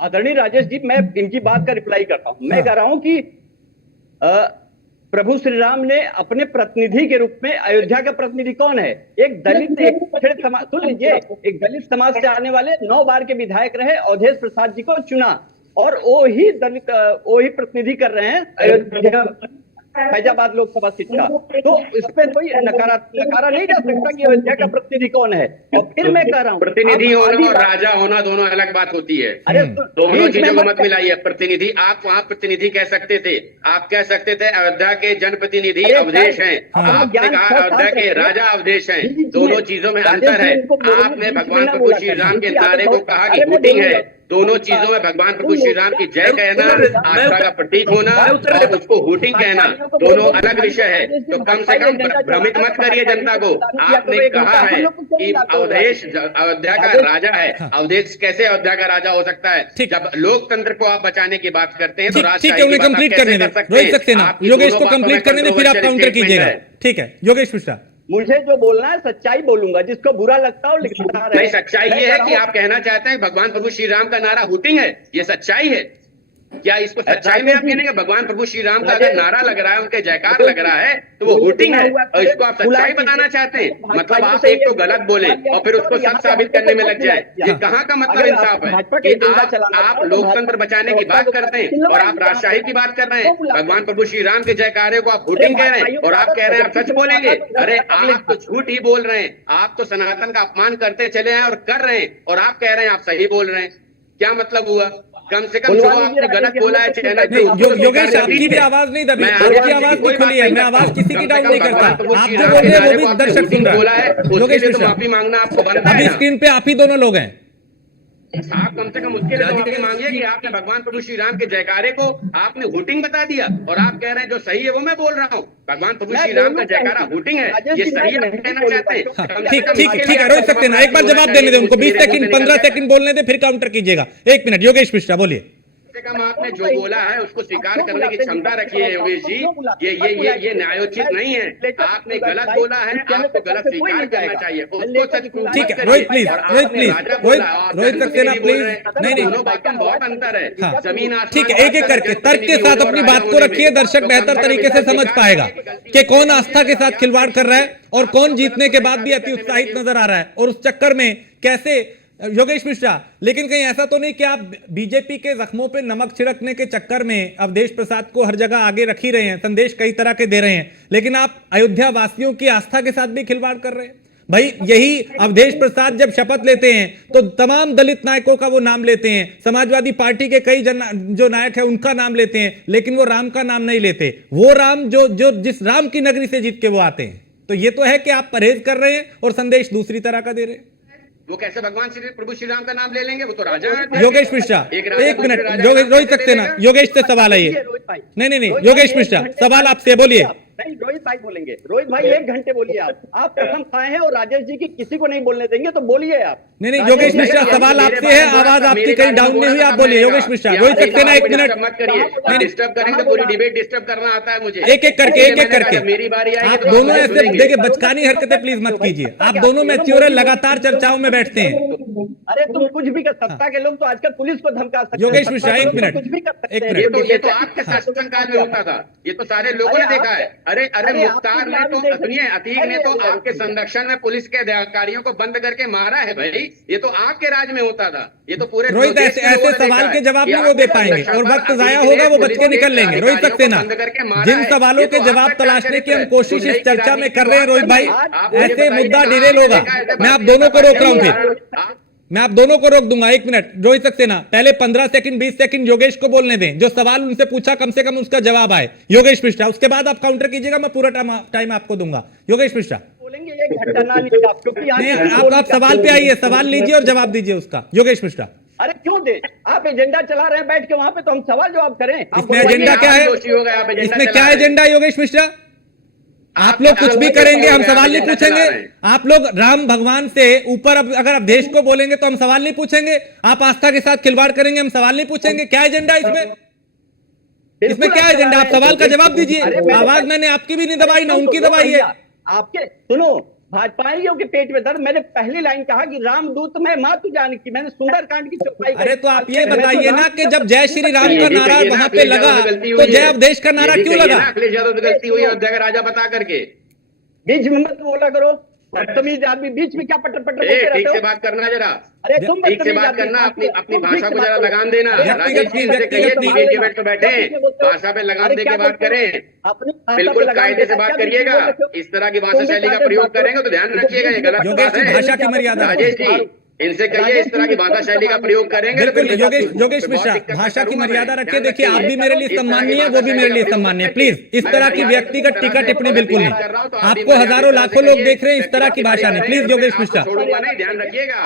आदरणीय राजेश जी, मैं इनकी बात का रिप्लाई करता हूं। मैं कह रहा हूं कि प्रभु श्री राम ने अपने प्रतिनिधि के रूप में, अयोध्या का प्रतिनिधि कौन है? एक दलित, एक पिछड़े समाज, सुन लीजिए, एक दलित समाज से आने वाले 9 बार के विधायक रहे अवधेश प्रसाद जी को चुना, और वो ही दलित, वो ही प्रतिनिधि कर रहे हैं अयोध्या फैजाबाद लोकसभा सीट का। तो इस पे कोई नकारा नहीं जा सकता कि अयोध्या का प्रतिनिधि कौन है। और फिर मैं कह रहा हूँ, प्रतिनिधि होना और राजा होना दोनों अलग बात होती है। अरे दोनों चीजों को मत मिलाइए। प्रतिनिधि, आप वहाँ प्रतिनिधि कह सकते थे, आप कह सकते थे अयोध्या के जनप्रतिनिधि अवधेश हैं, आपने कहा अयोध्या के राजा अवधेश हैं। दोनों चीजों में अंतर है। आपने भगवान प्रभु श्री राम के नारे को कहा कि वोटिंग है। दोनों चीजों में भगवान प्रभु श्री राम की जय कहना, आस्था का प्रतीक होना और उसको वोटिंग कहना, दोनों अलग विषय है। तो कम से कम भ्रमित मत करिए जनता को। आपने कहा है कि अवधेश अयोध्या का राजा है। अवधेश कैसे अयोध्या का राजा हो सकता है? जब लोकतंत्र को आप बचाने की बात करते हैं तो राजशाही की बात आप कैसे कर सकते हैं? योगेश को कंप्लीट करने में, फिर आप काउंटर कीजिएगा। ठीक है योगेश मिश्रा। मुझे जो बोलना है सच्चाई बोलूंगा, जिसको बुरा लगता हो लिखता रहे। नहीं, सच्चाई ये है कि आप कहना चाहते हैं भगवान प्रभु श्री राम का नारा हुटिंग है, ये सच्चाई है क्या? इसको सच्चाई में आप कहेंगे भगवान प्रभु श्री राम का अगर नारा लग रहा है, उनके जयकार लग रहा है, तो वो हुटिंग है, और इसको आप सच्चाई बताना चाहते हैं? मतलब आप एक तो गलत बोले और फिर उसको सच साबित करने में लग जाए। ये कहाँ का मतलब इंसाफ है कि आप लोकतंत्र बचाने की बात करते हैं और आप राजशाही की बात कर रहे हैं। भगवान प्रभु श्री राम के जयकारे को आप हुटिंग कह रहे हैं और आप कह रहे हैं आप सच बोलेंगे। अरे आप तो झूठ ही बोल रहे हैं। आप तो सनातन का अपमान करते चले हैं और कर रहे हैं, और आप कह रहे हैं आप सही बोल रहे हैं। क्या मतलब हुआ? कम से कम जो आपने गलत बोला है चैनल। योगेश आपकी भी आवाज नहीं दबी, आपकी आवाज नहीं खुली है। मैं आवाज किसी की डाउन नहीं करता। आप जो बोल रहे हैं वो भी दर्शक सुन रहा है। योगेश मिश्रा, माफी मांगना आपको बनता है। अभी स्क्रीन पे आप ही दोनों लोग हैं। आप कम से कम उसके लिए माफी मांगिए कि आपने भगवान प्रभु श्री राम के जयकारे को आपने हुटिंग बता दिया, और आप कह रहे हैं जो सही है वो मैं बोल रहा हूँ। भगवान प्रभु श्री राम का जयकारा हुटिंग है, ये सही आप कहना चाहते हैं? ठीक है रोहित सक्सेना, एक बार जवाब देने दे उनको। 20 सेकंड 15 सेकंड बोलने दे, फिर काउंटर कीजिएगा। 1 मिनट योगेश मिश्रा बोलिए। कम आपने जो बोला है उसको स्वीकार करने की क्षमता रखिए योगेश जी। ये न्यायोचित नहीं है। आपने गलत बोला है, आपको गलत स्वीकार करना चाहिए, उसको सच। ठीक है रोहित प्लीज, रोहित सक्सेना प्लीज। नहीं दोनों बातों में बहुत अंतर है, जमीन आसमान। ठीक है, एक एक करके तर्क के साथ अपनी बात को रखिए। दर्शक बेहतर तरीके से समझ पाएगा कि कौन आस्था के साथ खिलवाड़ कर रहा है और कौन जीतने के बाद भी अति उत्साहित नजर आ रहा है, और उस चक्कर में कैसे। योगेश मिश्रा, लेकिन कहीं ऐसा तो नहीं कि आप बीजेपी के जख्मों पे नमक छिड़कने के चक्कर में अवधेश प्रसाद को हर जगह आगे रख ही रहे हैं, संदेश कई तरह के दे रहे हैं, लेकिन आप अयोध्या वासियों की आस्था के साथ भी खिलवाड़ कर रहे हैं? भाई यही अवधेश प्रसाद जब शपथ लेते हैं तो तमाम दलित नायकों का वो नाम लेते हैं, समाजवादी पार्टी के कई जो नायक है उनका नाम लेते हैं, लेकिन वो राम का नाम नहीं लेते। वो राम जो जिस राम की नगरी से जीत के वो आते हैं। तो ये तो है कि आप परहेज कर रहे हैं और संदेश दूसरी तरह का दे रहे हैं। वो कैसे भगवान श्री प्रभु श्री राम का नाम ले लेंगे? वो तो राजा है। योगेश मिश्रा, 1 मिनट। रोहित सक्सेना, योगेश से सवाल है ये। नहीं योगेश मिश्रा, सवाल आपसे बोलिए। नहीं, रोहित भाई बोलेंगे। रोहित भाई 1 घंटे बोलिए। आप कसम खाए हैं और राजेश जी की किसी को नहीं बोलने देंगे, तो बोलिए आप। नहीं योगेश मिश्रा, सवाल आपसे है, आवाज आपकी कहीं डाउन नहीं हुई, आप बोलिए। योगेश मिश्रा, रोहित सक्सेना 1 मिनट मत करिए। डिस्टर्ब करेंगे पूरी डिबेट, डिस्टर्ब करना आता है मुझे। एक एक करके मेरी बारी आई। आप दोनों ऐसे देखिए बचकानी हरकतें प्लीज मत कीजिए। आप दोनों मैच्योर है, लगातार चर्चाओं में बैठते हैं। अरे तुम कुछ भी कर, सत्ता के लोग तो आजकल पुलिस को धमका सकते हैं। योगेश मिश्रा 1 मिनट, कुछ भी कर सकते हैं। ये तो आपके शासनकाल में होता था, ये तो सारे लोगों ने देखा है। अरे मुख्तार ने तो अतीक ने तो आपके संरक्षण में पुलिस के अधिकारियों को बंद करके मारा है भाई। ये तो आपके राज में होता था। ये तो पूरे रोहित ऐसे सवाल के जवाब नहीं वो दे पाएंगे और वक्त जाया होगा, वो बच के निकल लेंगे। रोहित सक्सेना, जिन सवालों के जवाब तलाशने की हम कोशिश इस चर्चा में कर रहे हैं रोहित भाई, ऐसे मुद्दा डिरेल होगा। मैं आप दोनों को रोक रहा हूं, फिर मैं आप दोनों को रोक दूंगा। 1 मिनट रोहित सक्सेना, पहले 15 सेकंड 20 सेकंड योगेश को बोलने दें। जो सवाल उनसे पूछा कम से कम उसका जवाब आए। योगेश मिश्रा, उसके बाद आप काउंटर कीजिएगा, मैं पूरा टाइम आपको दूंगा। योगेश मिश्रा बोलेंगे 1 घंटा ना निकाल, क्योंकि आप सवाल पे आइए, सवाल लीजिए और जवाब दीजिए उसका। योगेश मिश्रा, अरे क्यों दे? आप एजेंडा चला रहे हैं बैठ के वहां पे, तो हम सवाल जवाब करें। इसमें एजेंडा क्या है? इसमें क्या एजेंडा है योगेश मिश्रा? आप लोग कुछ भी करेंगे, हम सवाल नहीं पूछेंगे। आप लोग राम भगवान से ऊपर अगर आप देश को बोलेंगे तो हम सवाल नहीं पूछेंगे। आप आस्था के साथ खिलवाड़ करेंगे, हम सवाल नहीं पूछेंगे। क्या एजेंडा इसमें? इसमें क्या एजेंडा? आप सवाल का जवाब दीजिए। आवाज मैंने आपकी भी नहीं दबाई ना उनकी दबाई है। आपके सुनो, भाजपाइयों के पेट में दर्द। मैंने पहली लाइन कहा कि रामदूत में मातु जानकी, मैंने सुंदरकांड की चौपाई अरे तो आप ये मैं तो बताइए ना कि जब जय श्री राम का नारा कहिए ना, वहां पे अखिलेश लगा यादव से गलती तो हुई जय है। अवधेश का नारा ये भी क्यों कहिए लगा? ना, अखिलेश यादव से गलती हुई है अयोध्या का राजा बता करके। बीच में मत बोला करो, बदतमीज आदमी, बीच में क्या पटर पटर ए, बोलते रहते ठीक हो? से बात करना जरा, अरे तुम ठीक से बदतमीज बात आदमी, करना, अपनी अपनी तुम ठीक भाषा से को बात जरा करो। लगाम देना। अरे राजेश जी से कहिए डिबेट डिबेट में बैठे, भाषा पे लगाम दे के बात करें, बिल्कुल कायदे से बात करिएगा। इस तरह की भाषा शैली का प्रयोग करेंगे तो ध्यान रखिएगा, ये गलत योगेश बात जी, है। भाषा की मर्यादा राजेश जी, इनसे कहिए इस तरह की भाषा शैली का प्रयोग करेंगे तो बिल्कुल फिर योगेश बहुत मिश्रा, दिक्कत भाषा की करूंगा मैं। मर्यादा रखिए। ध्यान देखिए आप भी मेरे लिए इस तरह की सम्माननीय है, भाषा वो भी मेरे शैली लिए का प्रयोग सम्माननीय है। करके प्लीज इस मैं तरह की मर्यादित व्यक्तिगत तरह टीका से टिप्पणी बिल्कुल बात नहीं। कर रहा हूं, तो आप भी आपको हजारों मर्यादित लाखों तरह से लोग देख रहे हैं, इस तरह की व्यक्तिगत भाषा नहीं। प्लीज टिप्पणी योगेश आपको मिश्रा, छोड़ूंगा नहीं, ध्यान रखिएगा।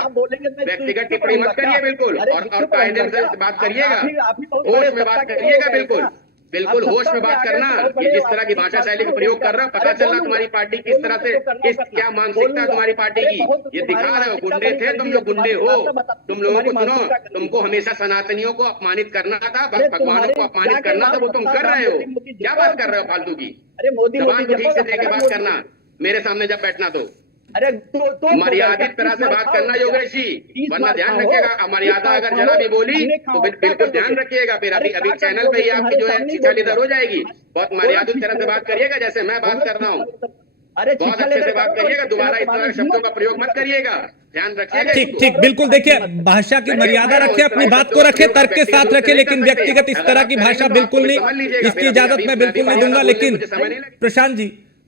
व्यक्तिगत टिप्पणी मत करिए बिल्कुल, और कायदे से बात करिएगा, होश में बात करिएगा। बिल्कुल बिल्कुल होश में बात करना। ये जिस तरह की भाषा शैली का प्रयोग कर रहा है, पता चल रहा तुम्हारी पार्टी किस तरह से, किस क्या मानसिकता है तुम्हारी पार्टी की, ये दिखा रहे हो। गुंडे थे तुम लोग, गुंडे हो तुम लोगों को। सुनो, तुमको हमेशा सनातनियों को अपमानित करना था, भगवानों को अपमानित करना था, वो तुम कर रहे हो। क्या बात कर रहे हो फालतू की? अरे मोदी जबान को ठीक से लेके बात करना मेरे सामने जब बैठना तो अरे मर्यादित तरह से बात करना योगेश जी, वरना ध्यान रखिएगा। मर्यादा अगर जरा भी बोली तो बिल्कुल ध्यान रखिएगा। फिर अभी अभी चैनल पे ही आपकी जो है शिक्षा लीडर हो जाएगी। बहुत मर्यादित तरह से बात करिएगा, जैसे मैं बात कर रहा हूँ, अरे बहुत अच्छे से बात करिएगा। दोबारा इस तरह के शब्दों का प्रयोग मत करिएगा, ध्यान रखिएगा। ठीक ठीक, बिल्कुल। देखिए भाषा की मर्यादा रखे, अपनी बात को रखे, तर्क के साथ रखे, लेकिन व्यक्तिगत इस तरह की भाषा बिल्कुल नहीं, इसकी इजाजत मैं बिल्कुल नहीं दूंगा। लेकिन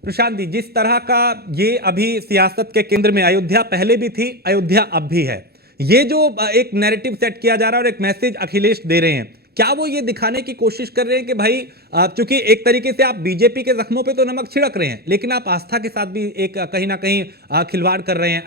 प्रशांत जी, जिस तरह का ये अभी सियासत के केंद्र में अयोध्या पहले भी थी, अयोध्या अब भी है, ये जो एक नैरेटिव सेट किया जा रहा है और एक मैसेज अखिलेश दे रहे हैं, क्या वो ये दिखाने की कोशिश कर रहे हैं कि भाई चूंकि एक तरीके से आप बीजेपी के जख्मों पे तो नमक छिड़क रहे हैं, लेकिन आप आस्था के साथ भी एक कहीं ना कहीं खिलवाड़ कर रहे हैं।